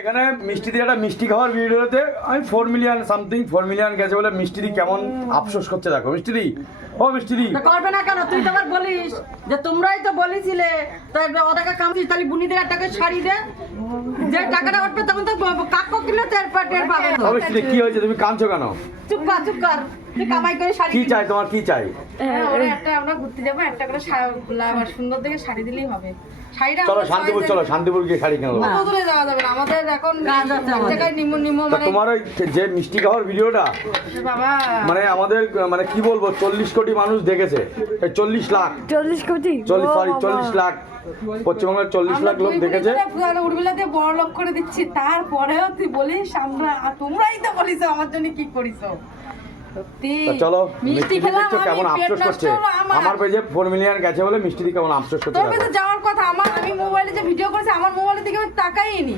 এখানে মিষ্টি দিয়ে একটা মিষ্টি খাওয়ার ভিডিওতে আমি 4 মিলিয়ন সামথিং 4 মিলিয়ন গেছে বলে মিষ্টি দি কেমন আফসোস করছে দেখো মিষ্টি দি ও মিষ্টি দি করবে না কেন তুই তো আবার বলিস যে তোমরাই তো বলেছিলে তাই ওটাকে কামছিস তাহলে বুনিদের একটা করে শাড়ি দে যে টাকাটা উঠবে তখন তো কাকু কিলো তেল পাটের পাবে তো মিষ্টি দি কি হয়েছে তুমি কাঁদছো কেন চুপ কর তুই কামাই করে শাড়ি কি চাই তোমার কি চাই ওরা একটা আমরা ঘুরতে যাবো একটা করে সুন্দর দেখে শাড়ি দিলেই হবে শাড়িটা চলো শান্তিপুর চলো শান্তিপুর গিয়ে শাড়ি কিনবো কত দূরে যাওয়া যাবে না আমাদের এখন কাজ আছে আমাদের। জায়গায় নিম্ন তা মানে তোমার ওই যে মিষ্টি খাওয়ার ভিডিওটা বাবা মানে আমাদের মানে কি বলবো 40 কোটি মানুষ দেখেছে এই 40 লাখ 40 কোটি 40 লাখ পশ্চিমবঙ্গের 40 লাখ লোক দেখেছে উড়বিলা দিয়ে বড় লোক করে দিচ্ছি তারপরেও তুই বলিস আমরা তোমরাই তো বলিস আমার জন্য কি করিস সত্যি তা চলো মিষ্টি মিষ্টি খেলাম দেখছো কেমন আমি, পেট আফসোস নষ্ট করছে হলো আমার পেজে 4 মিলিয়ন গেছে বলে মিষ্টি দি কেমন আফসোস করছে তোর দেখো। কাছে যাওয়ার কথা আমার আমি মোবাইলে যে ভিডিও করেছি আমার মোবাইলের দিকে আমি তাকাইনি